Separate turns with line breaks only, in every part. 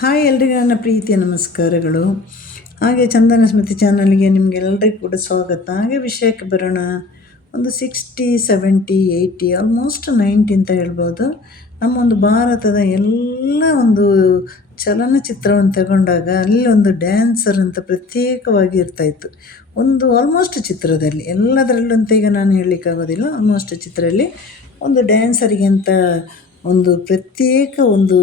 Hi ಎಲ್ರಿಗೂ ನನ್ನ ಪ್ರೀತಿಯ ನಮಸ್ಕಾರಗಳು. ಹಾಗೆ ಚಂದನ ಸ್ಮೃತಿ ಚಾನಲ್ಗೆ ನಿಮಗೆಲ್ಲರಿಗೂ ಕೂಡ ಸ್ವಾಗತ. ಹಾಗೆ ವಿಷಯಕ್ಕೆ ಬರೋಣ. ಒಂದು sixty seventy eighty almost ninety ಅಂತ ಹೇಳ್ಬೋದು. ನಮ್ಮ ಒಂದು ಭಾರತದ ಎಲ್ಲ ಒಂದು ಚಲನಚಿತ್ರವನ್ನು ತಗೊಂಡಾಗ ಅಲ್ಲಿ ಒಂದು ಡ್ಯಾನ್ಸರ್ ಅಂತ ಪ್ರತ್ಯೇಕವಾಗಿ ಇರ್ತಾಯಿತ್ತು ಒಂದು ಆಲ್ಮೋಸ್ಟ್ ಚಿತ್ರದಲ್ಲಿ. ಎಲ್ಲದರಲ್ಲೂ ಅಂತ ಈಗ ನಾನು ಹೇಳಲಿಕ್ಕಾಗೋದಿಲ್ಲ. ಆಲ್ಮೋಸ್ಟ್ ಚಿತ್ರದಲ್ಲಿ ಒಂದು ಡ್ಯಾನ್ಸರಿಗೆ ಅಂತ ಒಂದು ಪ್ರತ್ಯೇಕ ಒಂದು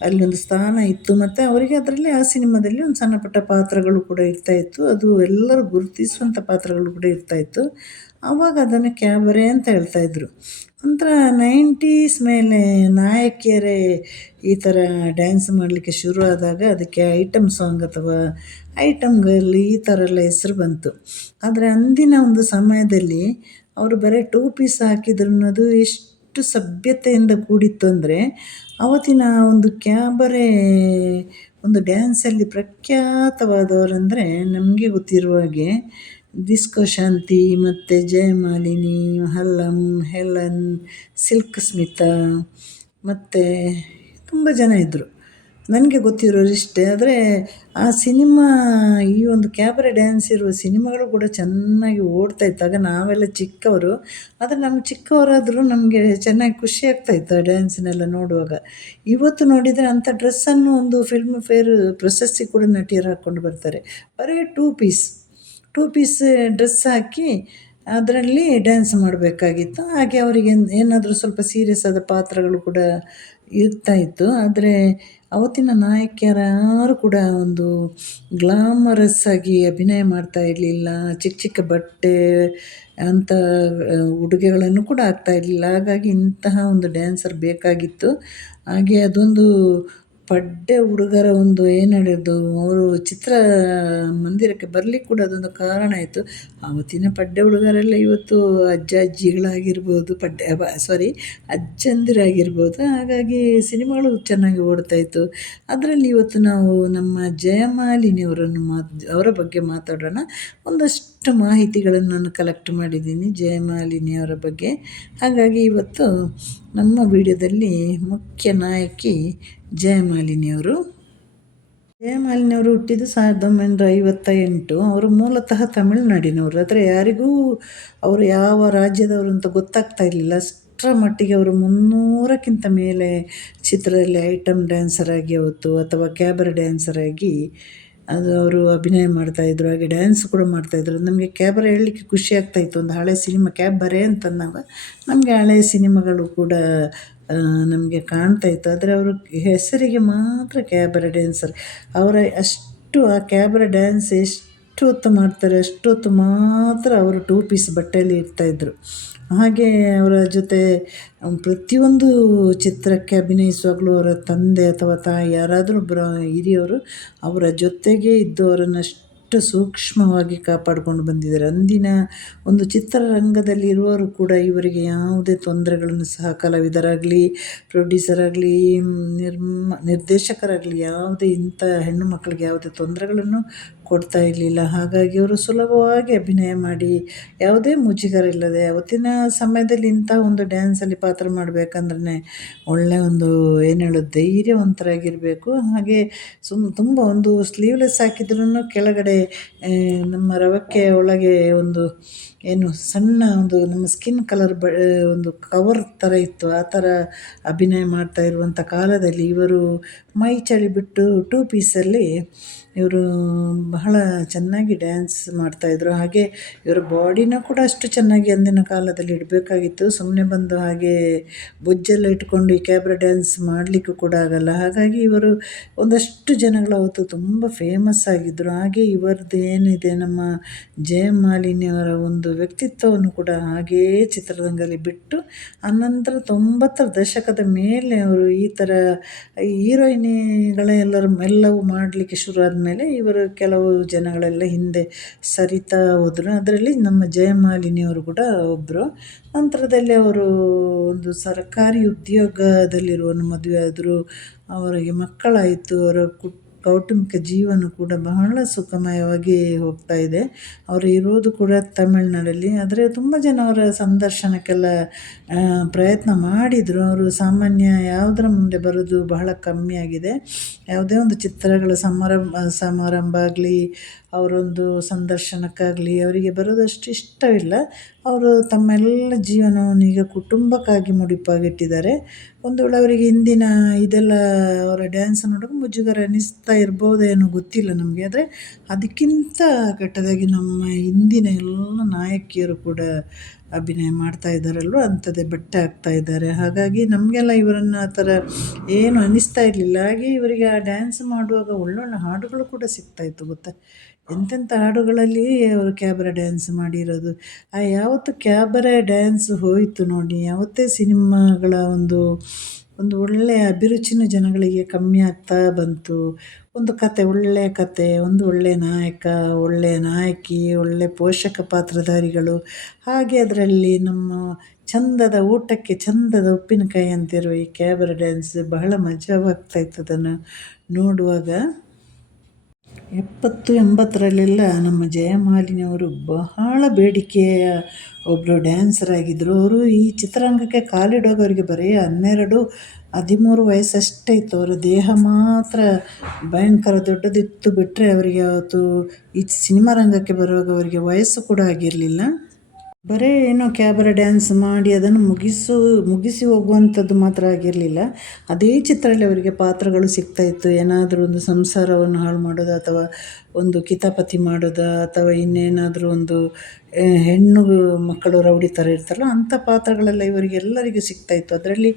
ಅಲ್ಲೊಂದು ಸ್ಥಾನ ಇತ್ತು. ಮತ್ತು ಅವರಿಗೆ ಅದರಲ್ಲಿ ಆ ಸಿನಿಮಾದಲ್ಲಿ ಒಂದು ಸಣ್ಣ ಪುಟ್ಟ ಪಾತ್ರಗಳು ಕೂಡ ಇರ್ತಾಯಿತ್ತು ಅದು ಎಲ್ಲರೂ ಗುರುತಿಸುವಂಥ ಪಾತ್ರಗಳು ಕೂಡ ಇರ್ತಾಯಿತ್ತು ಆವಾಗ ಅದನ್ನು ಕ್ಯಾಬರೆ ಅಂತ ಹೇಳ್ತಾ ಇದ್ರು. ನಂತರ ನೈಂಟೀಸ್ ಮೇಲೆ ನಾಯಕಿಯರೇ ಈ ಥರ ಡ್ಯಾನ್ಸ್ ಮಾಡಲಿಕ್ಕೆ ಶುರು ಆದಾಗ ಅದಕ್ಕೆ ಐಟಮ್ ಸಾಂಗ್ ಅಥವಾ ಐಟಮ್ಗಳಲ್ಲಿ ಈ ಥರ ಎಲ್ಲ ಹೆಸರು ಬಂತು. ಆದರೆ ಅಂದಿನ ಒಂದು ಸಮಯದಲ್ಲಿ ಅವರು ಬರೀ ಟೂ ಪೀಸ್ ಹಾಕಿದ್ರು ಅನ್ನೋದು ಎಷ್ಟು ಸಭ್ಯತೆಯಿಂದ ಕೂಡಿತ್ತು ಅಂದರೆ ಆವತ್ತಿನ ಒಂದು ಕ್ಯಾಬರೇ, ಒಂದು ಡ್ಯಾನ್ಸಲ್ಲಿ ಪ್ರಖ್ಯಾತವಾದವರಂದರೆ ನಮಗೆ ಗೊತ್ತಿರುವ ಹಾಗೆ ಡಿಸ್ಕೋ ಶಾಂತಿ ಮತ್ತು ಜಯಮಾಲಿನಿ ಹಲ್ಲಂ, ಹೆಲನ್, ಸಿಲ್ಕ್ ಸ್ಮಿತಾ ಮತ್ತು ತುಂಬ ಜನ ಇದ್ದರು ನನಗೆ ಗೊತ್ತಿರೋರಿಷ್ಟೇ ಆದರೆ ಆ ಸಿನಿಮಾ, ಈ ಒಂದು ಕ್ಯಾಬರೆ ಡ್ಯಾನ್ಸ್ ಇರುವ ಸಿನಿಮಾಗಳು ಕೂಡ ಚೆನ್ನಾಗಿ ಓಡ್ತಾಯಿತ್ತು ಆಗ ನಾವೆಲ್ಲ ಚಿಕ್ಕವರು. ಆದರೆ ನಮ್ಮ ಚಿಕ್ಕವರಾದರೂ ನಮಗೆ ಚೆನ್ನಾಗಿ ಖುಷಿ ಆಗ್ತಾಯಿತ್ತು ಆ ಡ್ಯಾನ್ಸನ್ನೆಲ್ಲ ನೋಡುವಾಗ. ಇವತ್ತು ನೋಡಿದರೆ ಅಂಥ ಡ್ರೆಸ್ಸನ್ನು ಒಂದು ಫಿಲ್ಮ್ ಫೇರ್ ಪ್ರಶಸ್ತಿ ಕೂಡ ನಟಿಯರು ಹಾಕ್ಕೊಂಡು ಬರ್ತಾರೆ. ಬರೀ two piece two piece dress ಹಾಕಿ ಅದರಲ್ಲಿ ಡ್ಯಾನ್ಸ್ ಮಾಡಬೇಕಾಗಿತ್ತು. ಹಾಗೆ ಅವರಿಗೆ ಏನಾದರೂ ಸ್ವಲ್ಪ ಸೀರಿಯಸ್ ಆದ ಪಾತ್ರಗಳು ಕೂಡ ಇರ್ತಾಯಿತ್ತು ಆದರೆ ಅವತ್ತಿನ ನಾಯಕಿಯರಾರು ಕೂಡ ಒಂದು ಗ್ಲಾಮರಸ್ ಆಗಿ ಅಭಿನಯ ಮಾಡ್ತಾ ಇರಲಿಲ್ಲ, ಚಿಕ್ಕ ಚಿಕ್ಕ ಬಟ್ಟೆ ಅಂಥ ಉಡುಗೆಗಳನ್ನು ಕೂಡ ಹಾಕ್ತಾ ಇರಲಿಲ್ಲ. ಹಾಗಾಗಿ ಇಂತಹ ಒಂದು ಡ್ಯಾನ್ಸರ್ ಬೇಕಾಗಿತ್ತು. ಹಾಗೆ ಅದೊಂದು ಪಡ್ಡೆ ಹುಡುಗರ ಒಂದು ಏನು ಹೇಳಿದ್ದು, ಅವರು ಚಿತ್ರ ಮಂದಿರಕ್ಕೆ ಬರಲಿಕ್ಕೆ ಕೂಡ ಅದೊಂದು ಕಾರಣ ಆಯಿತು. ಆವತ್ತಿನ ಪಡ್ಡೆ ಹುಡುಗರೆಲ್ಲ ಇವತ್ತು ಅಜ್ಜ ಅಜ್ಜಿಗಳಾಗಿರ್ಬೋದು ಪಡ್ಡೆ ಸಾರಿ ಅಜ್ಜಂದಿರಾಗಿರ್ಬೋದು. ಹಾಗಾಗಿ ಸಿನಿಮಾಗಳು ಚೆನ್ನಾಗಿ ಓಡ್ತಾಯಿತ್ತು ಅದರಲ್ಲಿ ಇವತ್ತು ನಾವು ನಮ್ಮ ಜಯಮಾಲಿನಿಯವರನ್ನು ಮಾತು, ಅವರ ಬಗ್ಗೆ ಮಾತಾಡೋಣ. ಒಂದಷ್ಟು ಮಾಹಿತಿಗಳನ್ನು ನಾನು ಕಲೆಕ್ಟ್ ಮಾಡಿದ್ದೀನಿ ಜಯಮಾಲಿನಿಯವರ ಬಗ್ಗೆ. ಹಾಗಾಗಿ ಇವತ್ತು ನಮ್ಮ ವಿಡಿಯೋದಲ್ಲಿ ಮುಖ್ಯ ನಾಯಕಿ ಜಯಮಾಲಿನಿಯವರು. ಜಯಮಾಲಿನಿಯವರು ಹುಟ್ಟಿದ್ದು ಸಾವಿರದ ಒಂಬೈನೂರ ಐವತ್ತ ಎಂಟು ಅವರು ಮೂಲತಃ ತಮಿಳುನಾಡಿನವರು. ಆದರೆ ಯಾರಿಗೂ ಅವರು ಯಾವ ರಾಜ್ಯದವರು ಅಂತ ಗೊತ್ತಾಗ್ತಾ ಇರಲಿಲ್ಲ. ಅಷ್ಟರ ಮಟ್ಟಿಗೆ ಅವರು ಮುನ್ನೂರಕ್ಕಿಂತ ಮೇಲೆ ಚಿತ್ರದಲ್ಲಿ ಐಟಮ್ ಡ್ಯಾನ್ಸರ್ ಆಗಿ ಅವತ್ತು ಅಥವಾ ಕ್ಯಾಬರ್ ಡ್ಯಾನ್ಸರ್ ಆಗಿ ಅದು ಅವರು ಅಭಿನಯ ಮಾಡ್ತಾಯಿದ್ರು ಹಾಗೆ ಡ್ಯಾನ್ಸ್ ಕೂಡ ಮಾಡ್ತಾಯಿದ್ರು ನಮಗೆ ಕ್ಯಾಬರೆ ಹೇಳಲಿಕ್ಕೆ ಖುಷಿ ಆಗ್ತಾಯಿತ್ತು ಒಂದು ಹಳೆ ಸಿನಿಮಾ ಕ್ಯಾಬರೆ ಅಂತಂದಾಗ ನಮಗೆ ಹಳೆ ಸಿನಿಮಾಗಳು ಕೂಡ ನಮಗೆ ಕಾಣ್ತಾಯಿತ್ತು ಆದರೆ ಅವರು ಹೆಸರಿಗೆ ಮಾತ್ರ ಕ್ಯಾಬರ ಡ್ಯಾನ್ಸರ್ ಅವರ ಅಷ್ಟು ಆ ಕ್ಯಾಬರ ಡ್ಯಾನ್ಸ್ ಎಷ್ಟು ಹೊತ್ತು ಮಾಡ್ತಾರೆ ಅಷ್ಟು ಹೊತ್ತು ಮಾತ್ರ ಅವರು ಟೂ ಪೀಸ್ ಬಟ್ಟೆಯಲ್ಲಿ ಇರ್ತಾಯಿದ್ರು ಹಾಗೆ ಅವರ ಜೊತೆ ಪ್ರತಿಯೊಂದು ಚಿತ್ರಕ್ಕೆ ಅಭಿನಯಿಸುವಾಗಲೂ ಅವರ ತಂದೆ ಅಥವಾ ತಾಯಿ, ಯಾರಾದರೂ ಬ್ರ ಹಿರಿಯವರು ಅವರ ಜೊತೆಗೆ ಇದ್ದು ಅವರನ್ನಷ್ಟು ಎಷ್ಟು ಸೂಕ್ಷ್ಮವಾಗಿ ಕಾಪಾಡಿಕೊಂಡು ಬಂದಿದ್ದಾರೆ. ಅಂದಿನ ಒಂದು ಚಿತ್ರರಂಗದಲ್ಲಿ ಇರುವವರು ಕೂಡ ಇವರಿಗೆ ಯಾವುದೇ ತೊಂದರೆಗಳನ್ನು ಸಹ ಕಲಾವಿದರಾಗಲಿ ಪ್ರೊಡ್ಯೂಸರ್ ಆಗಲಿ, ನಿರ್ಮ, ನಿರ್ದೇಶಕರಾಗಲಿ, ಯಾವುದೇ ಇಂಥ ಹೆಣ್ಣು ಮಕ್ಕಳಿಗೆ ಯಾವುದೇ ತೊಂದರೆಗಳನ್ನು ಕೊಡ್ತಾ ಇರಲಿಲ್ಲ. ಹಾಗಾಗಿ ಅವರು ಸುಲಭವಾಗಿ ಅಭಿನಯ ಮಾಡಿ, ಯಾವುದೇ ಮುಜುಗರ ಇಲ್ಲದೆ ಅವತ್ತಿನ ಸಮಯದಲ್ಲಿ ಇಂಥ ಒಂದು ಡ್ಯಾನ್ಸಲ್ಲಿ ಪಾತ್ರ ಮಾಡಬೇಕಂದ್ರೆ ಒಳ್ಳೆಯ ಒಂದು, ಏನು ಹೇಳೋದು ಧೈರ್ಯವಂತರಾಗಿರಬೇಕು. ಹಾಗೆ ಸುಮ್, ತುಂಬ ಒಂದು ಸ್ಲೀವ್ಲೆಸ್ ಹಾಕಿದ್ರೂ ಕೆಳಗಡೆ ನಮ್ಮ ರವಕ್ಕೆ ಒಳಗೆ ಒಂದು, ಏನು, ಸಣ್ಣ ಒಂದು ನಮ್ಮ ಸ್ಕಿನ್ ಕಲರ್ ಬ ಒಂದು ಕವರ್ ಥರ ಇತ್ತು. ಆ ಥರ ಅಭಿನಯ ಮಾಡ್ತಾ ಇರುವಂಥ ಕಾಲದಲ್ಲಿ ಇವರು ಮೈ ಚಳಿ ಬಿಟ್ಟು ಟೂ ಪೀಸಲ್ಲಿ ಇವರು ಬಹಳ ಚೆನ್ನಾಗಿ ಡ್ಯಾನ್ಸ್ ಮಾಡ್ತಾಯಿದ್ರು ಹಾಗೆ ಇವರ ಬಾಡಿನ ಕೂಡ ಅಷ್ಟು ಚೆನ್ನಾಗಿ ಅಂದಿನ ಕಾಲದಲ್ಲಿ ಇಡಬೇಕಾಗಿತ್ತು. ಸುಮ್ಮನೆ ಬಂದು ಹಾಗೆ ಬುಜ್ಜೆಲ್ಲ ಇಟ್ಕೊಂಡು ಈ ಕ್ಯಾಬ್ರ ಡ್ಯಾನ್ಸ್ ಮಾಡಲಿಕ್ಕೂ ಕೂಡ ಆಗಲ್ಲ. ಹಾಗಾಗಿ ಇವರು ಒಂದಷ್ಟು ಜನಗಳು ಅವತ್ತು ತುಂಬ ಫೇಮಸ್ ಆಗಿದ್ದರು ಹಾಗೆ ಇವರದ್ದು ಏನಿದೆ ನಮ್ಮ ಜಯಮಾಲಿನಿಯವರ ಒಂದು ವ್ಯಕ್ತಿತ್ವವನ್ನು ಕೂಡ ಹಾಗೇ ಚಿತ್ರರಂಗದಲ್ಲಿ ಬಿಟ್ಟು ಆನಂತರ ತೊಂಬತ್ತರ ದಶಕದ ಮೇಲೆ ಅವರು ಈ ಥರ ಹೀರೋಯಿನಿಗಳೇ ಎಲ್ಲರೂ ಎಲ್ಲವೂ ಮಾಡಲಿಕ್ಕೆ ಶುರು ಆದಮೇಲೆ ಇವರು ಕೆಲವು ಜನಗಳೆಲ್ಲ ಹಿಂದೆ ಸರಿತಾ ಹೋದರು. ಅದರಲ್ಲಿ ನಮ್ಮ ಜಯಮಾಲಿನಿಯವರು ಕೂಡ ಒಬ್ಬರು ನಂತರದಲ್ಲಿ ಅವರು ಒಂದು ಸರ್ಕಾರಿ ಉದ್ಯೋಗದಲ್ಲಿರುವ ಮದುವೆ ಆದರು, ಅವರಿಗೆ ಮಕ್ಕಳಾಯಿತು, ಅವರ ಕುಟ್ ಕೌಟುಂಬಿಕ ಜೀವನ ಕೂಡ ಬಹಳ ಸುಖಮಯವಾಗಿ ಹೋಗ್ತಾ ಇದೆ. ಅವರು ಇರೋದು ಕೂಡ ತಮಿಳ್ನಾಡಲ್ಲಿ. ಆದರೆ ತುಂಬ ಜನ ಅವರ ಸಂದರ್ಶನಕ್ಕೆಲ್ಲ ಪ್ರಯತ್ನ ಮಾಡಿದರು. ಅವರು ಸಾಮಾನ್ಯ ಯಾವುದರ ಮುಂದೆ ಬರೋದು ಬಹಳ ಕಮ್ಮಿಯಾಗಿದೆ ಯಾವುದೇ ಒಂದು ಚಿತ್ರಗಳ ಸಮಾರಂಭ ಸಮಾರಂಭ ಆಗಲಿ, ಅವರೊಂದು ಸಂದರ್ಶನಕ್ಕಾಗಲಿ ಅವರಿಗೆ ಬರೋದಷ್ಟು ಇಷ್ಟವಿಲ್ಲ. ಅವರು ತಮ್ಮೆಲ್ಲ ಜೀವನವನ್ನು ಈಗ ಕುಟುಂಬಕ್ಕಾಗಿ ಮುಡಿಪಾಗಿಟ್ಟಿದ್ದಾರೆ. ಒಂದು ವೇಳೆ ಅವರಿಗೆ ಇಂದಿನ ಇದೆಲ್ಲ ಅವರ ಡ್ಯಾನ್ಸ್ ನೋಡೋಕೆ ಮುಜುಗರ ಅನ್ನಿಸ್ತಾ ಇರ್ಬೋದೇನೋ ಗೊತ್ತಿಲ್ಲ ನಮಗೆ. ಆದರೆ ಅದಕ್ಕಿಂತ ಕೆಟ್ಟದಾಗಿ ನಮ್ಮ ಹಿಂದಿನ ಎಲ್ಲ ನಾಯಕಿಯರು ಕೂಡ ಅಭಿನಯ ಮಾಡ್ತಾ ಇದ್ದಾರಲ್ವ? ಅಂಥದ್ದೇ ಬಟ್ಟೆ ಆಗ್ತಾ ಇದ್ದಾರೆ. ಹಾಗಾಗಿ ನಮಗೆಲ್ಲ ಇವರನ್ನು ಆ ಥರ ಏನು ಅನ್ನಿಸ್ತಾ ಇರಲಿಲ್ಲ. ಹಾಗೆ ಇವರಿಗೆ ಆ ಡ್ಯಾನ್ಸ್ ಮಾಡುವಾಗ ಒಳ್ಳೊಳ್ಳೆ ಹಾಡುಗಳು ಕೂಡ ಸಿಗ್ತಾಯಿತ್ತು ಗೊತ್ತಾ? ಎಂತೆಂಥ ಹಾಡುಗಳಲ್ಲಿ ಅವರು ಕ್ಯಾಬರೆ ಡ್ಯಾನ್ಸ್ ಮಾಡಿರೋದು. ಆ ಯಾವತ್ತು ಕ್ಯಾಬರೆ ಡ್ಯಾನ್ಸ್ ಹೋಯಿತು ನೋಡಿ, ಯಾವತ್ತೇ ಸಿನಿಮಾಗಳ ಒಂದು ಒಂದು ಒಳ್ಳೆಯ ಅಭಿರುಚಿನ ಜನಗಳಿಗೆ ಕಮ್ಮಿ ಆಗ್ತಾ ಬಂತು. ಒಂದು ಕತೆ ಒಳ್ಳೆಯ ಕತೆ, ಒಂದು ಒಳ್ಳೆಯ ನಾಯಕ ಒಳ್ಳೆಯ ನಾಯಕಿ ಒಳ್ಳೆಯ ಪೋಷಕ ಪಾತ್ರಧಾರಿಗಳು. ಹಾಗೆ ಅದರಲ್ಲಿ ನಮ್ಮ ಚಂದದ ಊಟಕ್ಕೆ ಚಂದದ ಉಪ್ಪಿನಕಾಯಿ ಅಂತಿರುವ ಈ ಕ್ಯಾಬರ್ ಡ್ಯಾನ್ಸ್ ಬಹಳ ಮಜವಾಗ್ತಾಯಿತ್ತು ಅದನ್ನು ನೋಡುವಾಗ. ಎಪ್ಪತ್ತು ಎಂಬತ್ತರಲ್ಲೆಲ್ಲ ನಮ್ಮ ಜಯಮಾಲಿನಿಯವರು ಬಹಳ ಬೇಡಿಕೆಯ ಒಬ್ಬರು ಡ್ಯಾನ್ಸರ್ ಆಗಿದ್ದರು ಅವರು ಈ ಚಿತ್ರರಂಗಕ್ಕೆ ಕಾಲಿಡೋಗವರಿಗೆ ಬರೀ ಹನ್ನೆರಡು, ಹದಿಮೂರು ವಯಸ್ಸಷ್ಟೇ ಇತ್ತು. ಅವರ ದೇಹ ಮಾತ್ರ ಭಯಂಕರ ದೊಡ್ಡದಿತ್ತು ಬಿಟ್ಟರೆ ಅವರಿಗೆ ಅವತ್ತು ಈ ಸಿನಿಮಾ ರಂಗಕ್ಕೆ ಬರುವಾಗ ಅವರಿಗೆ ವಯಸ್ಸು ಕೂಡ ಆಗಿರಲಿಲ್ಲ. ಬರೀ ಏನೋ ಕ್ಯಾಬರ ಡ್ಯಾನ್ಸ್ ಮಾಡಿ ಅದನ್ನು ಮುಗಿಸು, ಮುಗಿಸಿ ಹೋಗುವಂಥದ್ದು ಮಾತ್ರ ಆಗಿರಲಿಲ್ಲ. ಅದೇ ಚಿತ್ರದಲ್ಲಿ ಅವರಿಗೆ ಪಾತ್ರಗಳು ಸಿಗ್ತಾಯಿತ್ತು ಏನಾದರೂ ಒಂದು ಸಂಸಾರವನ್ನು ಹಾಳು ಮಾಡೋದು ಅಥವಾ ಒಂದು ಕಿತಾಪತಿ ಮಾಡೋದಾ ಅಥವಾ ಇನ್ನೇನಾದರೂ ಒಂದು ಹೆಣ್ಣು ಮಕ್ಕಳು ರೌಡಿ ಥರ ಇರ್ತಾರಲ್ಲ, ಅಂಥ ಪಾತ್ರಗಳೆಲ್ಲ ಇವರಿಗೆಲ್ಲರಿಗೂ ಸಿಗ್ತಾಯಿತ್ತು ಅದರಲ್ಲಿ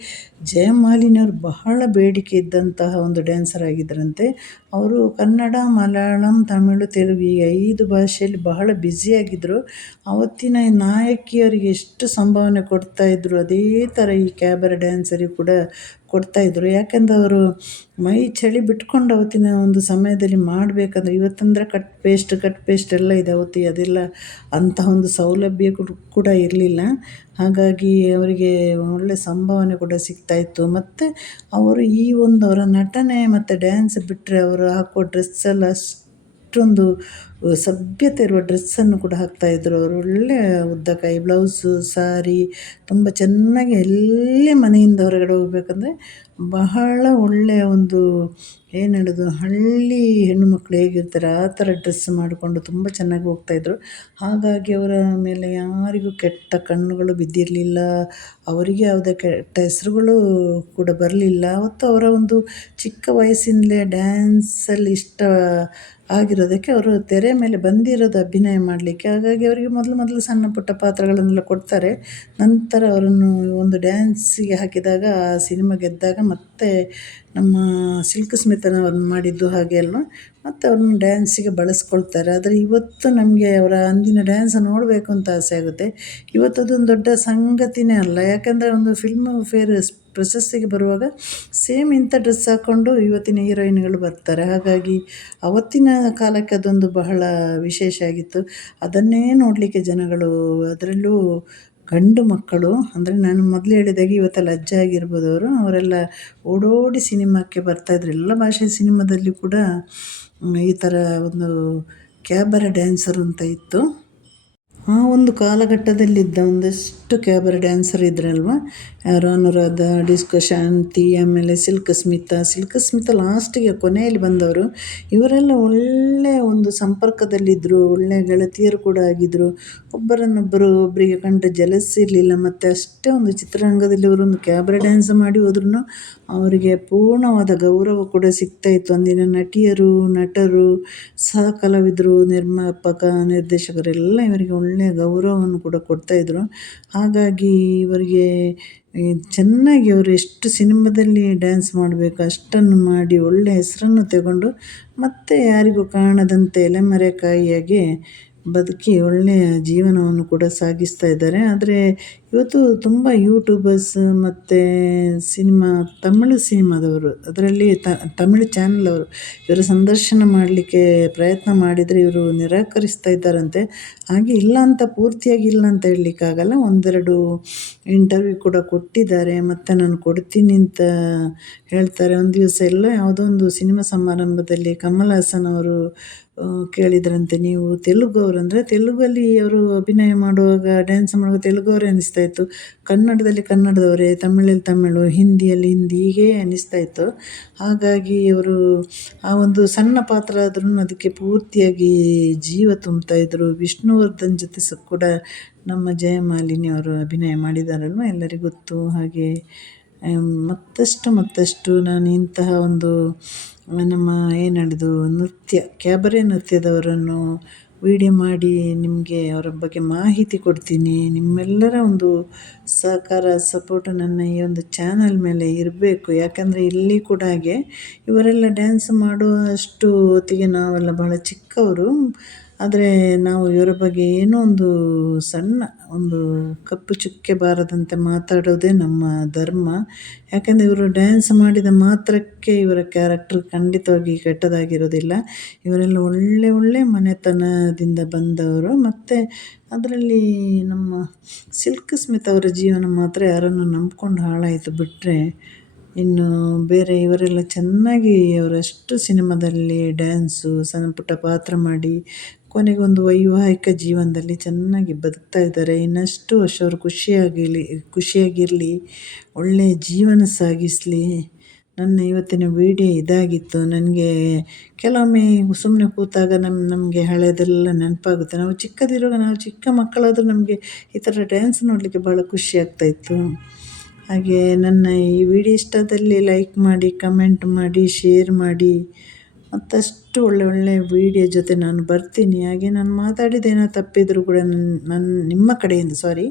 ಜಯಮಾಲಿನಿಯವರು ಬಹಳ ಬೇಡಿಕೆ ಇದ್ದಂತಹ ಒಂದು ಡ್ಯಾನ್ಸರ್ ಆಗಿದ್ದರಂತೆ. ಅವರು ಕನ್ನಡ, ಮಲಯಾಳಂ, ತಮಿಳು, ತೆಲುಗು ಈ ಐದು ಭಾಷೆಯಲ್ಲಿ ಬಹಳ ಬ್ಯುಸಿಯಾಗಿದ್ದರು ಅವತ್ತಿನ ನಾಯಕಿಯರಿಗೆ ಎಷ್ಟು ಸಂಭಾವನೆ ಕೊಡ್ತಾಯಿದ್ರು ಅದೇ ಥರ ಈ ಕ್ಯಾಬರ ಡ್ಯಾನ್ಸರಿಗೆ ಕೂಡ ಕೊಡ್ತಾಯಿದ್ರು ಯಾಕೆಂದ್ರೆ ಅವರು ಮೈ ಚಳಿ ಬಿಟ್ಕೊಂಡು ಅವತ್ತಿನ ಒಂದು ಸಮಯದಲ್ಲಿ ಮಾಡಬೇಕಂದ್ರೆ ಇವತ್ತಂದರೆ ಕಟ್ ಪೇಸ್ಟ್ ಕಟ್ ಪೇಸ್ಟ್ ಎಲ್ಲ ಇದೆ ಅವತ್ತು. ಅದೆಲ್ಲ ಅಂತಹ ಒಂದು ಸೌಲಭ್ಯ ಕೂಡ ಇರಲಿಲ್ಲ. ಹಾಗಾಗಿ ಅವರಿಗೆ ಒಳ್ಳೆಯ ಸಂಭಾವನೆ ಕೂಡ ಸಿಗ್ತಾಯಿತ್ತು ಮತ್ತು ಅವರು ಈ ಒಂದು ಅವರ ನಟನೆ ಮತ್ತು ಡ್ಯಾನ್ಸ್ ಬಿಟ್ಟರೆ ಅವರು ಹಾಕೋ ಡ್ರೆಸ್ಸೆಲ್ಲ ಅಷ್ಟೊಂದು ಸಭ್ಯತೆ ಇರುವ ಡ್ರೆಸ್ಸನ್ನು ಕೂಡ ಹಾಕ್ತಾಯಿದ್ರು ಅವರು. ಒಳ್ಳೆಯ ಉದ್ದ ಕೈ, ಬ್ಲೌಸು, ಸಾರಿ, ತುಂಬ ಚೆನ್ನಾಗಿ ಎಲ್ಲೇ ಮನೆಯಿಂದ ಹೊರಗಡೆ ಹೋಗಬೇಕಂದ್ರೆ ಬಹಳ ಒಳ್ಳೆಯ ಒಂದು, ಏನು ಹೇಳೋದು, ಹಳ್ಳಿ ಹೆಣ್ಣು ಮಕ್ಕಳು ಹೇಗಿರ್ತಾರೆ, ಆ ಥರ ಡ್ರೆಸ್ ಮಾಡಿಕೊಂಡು ತುಂಬ ಚೆನ್ನಾಗಿ ಹೋಗ್ತಾಯಿದ್ರು ಹಾಗಾಗಿ ಅವರ ಮೇಲೆ ಯಾರಿಗೂ ಕೆಟ್ಟ ಕಣ್ಣುಗಳು ಬಿದ್ದಿರಲಿಲ್ಲ, ಅವರಿಗೆ ಯಾವುದೇ ಕೆಟ್ಟ ಹೆಸರುಗಳು ಕೂಡ ಬರಲಿಲ್ಲ. ಅವತ್ತು ಅವರ ಒಂದು ಚಿಕ್ಕ ವಯಸ್ಸಿನಲ್ಲೇ ಡ್ಯಾನ್ಸಲ್ಲಿ ಇಷ್ಟ ಆಗಿರೋದಕ್ಕೆ ಅವರು ತೆರೆ ಮೇಲೆ ಬಂದಿರೋದು ಅಭಿನಯ ಮಾಡಲಿಕ್ಕೆ. ಹಾಗಾಗಿ ಅವರಿಗೆ ಮೊದಲು ಮೊದಲು ಸಣ್ಣ ಪುಟ್ಟ ಪಾತ್ರಗಳನ್ನೆಲ್ಲ ಕೊಡ್ತಾರೆ. ನಂತರ ಅವರನ್ನು ಒಂದು ಡ್ಯಾನ್ಸಿಗೆ ಹಾಕಿದಾಗ ಆ ಸಿನಿಮಾ ಗೆದ್ದಾಗ ಮತ್ತೆ ನಮ್ಮ ಸಿಲ್ಕ್ ಸ್ಮಿತನವರನ್ನು ಮಾಡಿದ್ದು ಹಾಗೆ ಅಲ್ವಾ? ಮತ್ತು ಅವ್ರನ್ನ ಡ್ಯಾನ್ಸಿಗೆ ಬಳಸ್ಕೊಳ್ತಾರೆ. ಆದರೆ ಇವತ್ತು ನಮಗೆ ಅವರ ಅಂದಿನ ಡ್ಯಾನ್ಸ್ ನೋಡಬೇಕು ಅಂತ ಆಸೆ ಆಗುತ್ತೆ. ಇವತ್ತು ಅದೊಂದು ದೊಡ್ಡ ಸಂಗತಿನೇ ಅಲ್ಲ. ಯಾಕೆಂದರೆ ಒಂದು ಫಿಲ್ಮ್ ಫೇರ್ ಪ್ರಶಸ್ತಿಗೆ ಬರುವಾಗ ಸೇಮ್ ಇಂಥ ಡ್ರೆಸ್ ಹಾಕ್ಕೊಂಡು ಇವತ್ತಿನ ಹೀರೋಯಿನ್ಗಳು ಬರ್ತಾರೆ. ಹಾಗಾಗಿ ಅವತ್ತಿನ ಕಾಲಕ್ಕೆ ಅದೊಂದು ಬಹಳ ವಿಶೇಷ ಆಗಿತ್ತು. ಅದನ್ನೇ ನೋಡಲಿಕ್ಕೆ ಜನಗಳು, ಅದರಲ್ಲೂ ಗಂಡು ಮಕ್ಕಳು, ಅಂದರೆ ನಾನು ಮೊದಲು ಹೇಳಿದಾಗೆ ಇವತ್ತೆಲ್ಲ ಅಜ್ಜ ಆಗಿರ್ಬೋದು ಅವರು, ಅವರೆಲ್ಲ ಓಡೋಡಿ ಸಿನಿಮಾಕ್ಕೆ ಬರ್ತಾಯಿದ್ರು ಎಲ್ಲ ಭಾಷೆ ಸಿನಿಮಾದಲ್ಲಿ ಕೂಡ ಈ ಥರ ಒಂದು ಕ್ಯಾಬರ ಡ್ಯಾನ್ಸರ್ ಅಂತ ಇತ್ತು. ಆ ಒಂದು ಕಾಲಘಟ್ಟದಲ್ಲಿದ್ದ ಒಂದಷ್ಟು ಕ್ಯಾಬರ್ ಡ್ಯಾನ್ಸರ್ ಇದ್ರಲ್ವ? ಯಾರು ಅನುರಾಧ, ಡಿಸ್ಕೋ ಶಾಂತಿ, ಆಮೇಲೆ ಸಿಲ್ಕ್ ಸ್ಮಿತಾ ಸಿಲ್ಕ್ ಸ್ಮಿತಾ ಲಾಸ್ಟಿಗೆ ಕೊನೆಯಲ್ಲಿ ಬಂದವರು. ಇವರೆಲ್ಲ ಒಳ್ಳೆಯ ಒಂದು ಸಂಪರ್ಕದಲ್ಲಿದ್ದರು ಒಳ್ಳೆಯ ಗೆಳತಿಯರು ಕೂಡ ಆಗಿದ್ದರು ಒಬ್ಬರನ್ನೊಬ್ಬರು, ಒಬ್ಬರಿಗೆ ಕಂಡು ಜಲಸ್ ಇರಲಿಲ್ಲ. ಮತ್ತು ಅಷ್ಟೇ ಒಂದು ಚಿತ್ರರಂಗದಲ್ಲಿ ಅವರೊಂದು ಕ್ಯಾಬರ್ ಡ್ಯಾನ್ಸ್ ಮಾಡಿ ಹೋದ್ರೂ ಅವರಿಗೆ ಪೂರ್ಣವಾದ ಗೌರವ ಕೂಡ ಸಿಗ್ತಾಯಿತ್ತು ಅಂದಿನ ನಟಿಯರು, ನಟರು, ಸಹ ಕಲಾವಿದರು, ನಿರ್ಮಾಪಕ, ನಿರ್ದೇಶಕರೆಲ್ಲ ಇವರಿಗೆ ಒಳ್ಳೆಯ ಗೌರವವನ್ನು ಕೂಡ ಕೊಡ್ತಾಯಿದ್ರು ಹಾಗಾಗಿ ಇವರಿಗೆ ಚೆನ್ನಾಗಿ ಅವರು ಎಷ್ಟು ಸಿನಿಮಾದಲ್ಲಿ ಡ್ಯಾನ್ಸ್ ಮಾಡಬೇಕು, ಅಷ್ಟನ್ನು ಮಾಡಿ ಒಳ್ಳೆಯ ಹೆಸರನ್ನು ತಗೊಂಡು ಮತ್ತೆ ಯಾರಿಗೂ ಕಾಣದಂತೆ ಎಲೆಮರೆಕಾಯಿಯಾಗಿ ಬದುಕಿ ಒಳ್ಳೆಯ ಜೀವನವನ್ನು ಕೂಡ ಸಾಗಿಸ್ತಾ ಇದ್ದಾರೆ. ಆದರೆ ಇವತ್ತು ತುಂಬ ಯೂಟ್ಯೂಬರ್ಸ್ ಮತ್ತು ಸಿನಿಮಾ, ತಮಿಳು ಸಿನಿಮಾದವರು, ಅದರಲ್ಲಿ ತಮಿಳು ಚಾನಲ್ ಅವರು ಇವರು ಸಂದರ್ಶನ ಮಾಡಲಿಕ್ಕೆ ಪ್ರಯತ್ನ ಮಾಡಿದರೆ ಇವರು ನಿರಾಕರಿಸ್ತಾ ಇದ್ದಾರಂತೆ. ಹಾಗೆ ಇಲ್ಲ ಅಂತ ಪೂರ್ತಿಯಾಗಿ ಇಲ್ಲ ಅಂತ ಹೇಳಲಿಕ್ಕಾಗಲ್ಲ. ಒಂದೆರಡು ಇಂಟರ್ವ್ಯೂ ಕೂಡ ಕೊಟ್ಟಿದ್ದಾರೆ. ಮತ್ತು ನಾನು ಕೊಡ್ತೀನಿ ಅಂತ ಹೇಳ್ತಾರೆ. ಒಂದು ದಿವಸ ಎಲ್ಲ ಯಾವುದೋ ಒಂದು ಸಿನಿಮಾ ಸಮಾರಂಭದಲ್ಲಿ ಕಮಲ್ ಹಾಸನ್ ಅವರು ಕೇಳಿದ್ರಂತೆ, ನೀವು ತೆಲುಗು ಅಂದರೆ ತೆಲುಗಲ್ಲಿ ಅವರು ಅಭಿನಯ ಮಾಡುವಾಗ ಡ್ಯಾನ್ಸ್ ಮಾಡುವಾಗ ತೆಲುಗವರೇ ಅನ್ನಿಸ್ತಾ ಇತ್ತು. ಕನ್ನಡದಲ್ಲಿ ಕನ್ನಡದವರೇ, ತಮಿಳಲ್ಲಿ ತಮಿಳು, ಹಿಂದಿಯಲ್ಲಿ ಹಿಂದಿ, ಹೀಗೆ ಅನ್ನಿಸ್ತಾ ಇತ್ತು. ಹಾಗಾಗಿ ಅವರು ಆ ಒಂದು ಸಣ್ಣ ಪಾತ್ರ ಆದ್ರೂ ಅದಕ್ಕೆ ಪೂರ್ತಿಯಾಗಿ ಜೀವ ತುಂಬ್ತಾ ಇದ್ದರು ವಿಷ್ಣುವರ್ಧನ್ ಜೊತೆ ಸಹ ಕೂಡ ನಮ್ಮ ಜಯಮಾಲಿನಿ ಅವರು ಅಭಿನಯ ಮಾಡಿದಾರಲ್ವ ಎಲ್ಲರಿಗೂ ಗೊತ್ತು ಹಾಗೆ. ಮತ್ತಷ್ಟು ಮತ್ತಷ್ಟು ನಾನು ಇಂತಹ ಒಂದು, ನಮ್ಮ ಏನು ನೃತ್ಯ, ಕ್ಯಾಬರೆ ನೃತ್ಯದವರನ್ನು ವೀಡಿಯೋ ಮಾಡಿ ನಿಮಗೆ ಅವರ ಬಗ್ಗೆ ಮಾಹಿತಿ ಕೊಡ್ತೀನಿ. ನಿಮ್ಮೆಲ್ಲರ ಒಂದು ಸಹಕಾರ ಸಪೋರ್ಟು ನನ್ನ ಈ ಒಂದು ಚಾನಲ್ ಮೇಲೆ ಇರಬೇಕು. ಯಾಕಂದರೆ ಇಲ್ಲಿ ಕೂಡ ಹಾಗೆ ಇವರೆಲ್ಲ ಡ್ಯಾನ್ಸ್ ಮಾಡುವಷ್ಟು ಹೊತ್ತಿಗೆ ನಾವೆಲ್ಲ ಬಹಳ ಚಿಕ್ಕವರು. ಆದರೆ ನಾವು ಇವರ ಬಗ್ಗೆ ಏನೋ ಒಂದು ಸಣ್ಣ ಒಂದು ಕಪ್ಪು ಚುಕ್ಕೆ ಬಾರದಂತೆ ಮಾತಾಡೋದೇ ನಮ್ಮ ಧರ್ಮ. ಯಾಕೆಂದರೆ ಇವರು ಡ್ಯಾನ್ಸ್ ಮಾಡಿದ ಮಾತ್ರಕ್ಕೆ ಇವರ ಕ್ಯಾರೆಕ್ಟ್ರ್ ಖಂಡಿತವಾಗಿ ಕೆಟ್ಟದಾಗಿರೋದಿಲ್ಲ. ಇವರೆಲ್ಲ ಒಳ್ಳೆ ಒಳ್ಳೆ ಮನೆತನದಿಂದ ಬಂದವರು. ಮತ್ತು ಅದರಲ್ಲಿ ನಮ್ಮ ಸಿಲ್ಕ್ ಸ್ಮಿತ್ ಅವರ ಜೀವನ ಮಾತ್ರ ಯಾರನ್ನು ನಂಬ್ಕೊಂಡು ಹಾಳಾಯಿತು ಬಿಟ್ಟರೆ ಇನ್ನು ಬೇರೆ ಇವರೆಲ್ಲ ಚೆನ್ನಾಗಿ ಅವರಷ್ಟು ಸಿನಿಮಾದಲ್ಲಿ ಡ್ಯಾನ್ಸು ಸಣ್ಣ ಪುಟ್ಟ ಪಾತ್ರ ಮಾಡಿ ಕೊನೆಗೆ ಒಂದು ವೈವಾಹಿಕ ಜೀವನದಲ್ಲಿ ಚೆನ್ನಾಗಿ ಬದುಕ್ತಾ ಇದ್ದಾರೆ. ಇನ್ನಷ್ಟು ವರ್ಷ ಅವರು ಖುಷಿಯಾಗಿರಲಿ ಖುಷಿಯಾಗಿರಲಿ ಒಳ್ಳೆಯ ಜೀವನ ಸಾಗಿಸಲಿ. ನನ್ನ ಇವತ್ತಿನ ವಿಡಿಯೋ ಇದಾಗಿತ್ತು. ನನಗೆ ಕೆಲವೊಮ್ಮೆ ಸುಮ್ಮನೆ ಕೂತಾಗ ನಮ್ಮ ನಮಗೆ ಹಳೆಯದೆಲ್ಲ ನೆನಪಾಗುತ್ತೆ. ನಾವು ಚಿಕ್ಕದಿರುವಾಗ, ನಾವು ಚಿಕ್ಕ ಮಕ್ಕಳಾದರೂ ನಮಗೆ ಈ ಥರ ಡ್ಯಾನ್ಸ್ ನೋಡಲಿಕ್ಕೆ ಭಾಳ ಖುಷಿ ಆಗ್ತಾಯಿತ್ತು ಹಾಗೆ ನನ್ನ ಈ ವಿಡಿಯೋ ಇಷ್ಟದಲ್ಲಿ ಲೈಕ್ ಮಾಡಿ ಕಮೆಂಟ್ ಮಾಡಿ ಶೇರ್ ಮಾಡಿ. ಮತ್ತಷ್ಟು ಒಳ್ಳೆ ಒಳ್ಳೆ ವೀಡಿಯೋ ಜೊತೆ ನಾನು ಬರ್ತೀನಿ. ಹಾಗೆ ನಾನು ಮಾತಾಡಿದ್ದೇನೋ ತಪ್ಪಿದರೂ ಕೂಡ ನನ್ನ ನನ್ನ ನಿಮ್ಮ ಕಡೆಯಿಂದ ಸಾರಿ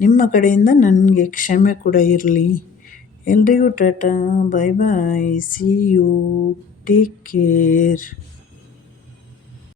ನಿಮ್ಮ ಕಡೆಯಿಂದ ನನಗೆ ಕ್ಷಮೆ ಕೂಡ ಇರಲಿ. ಎಲ್ರಿಗೂ tata bye bye see you take care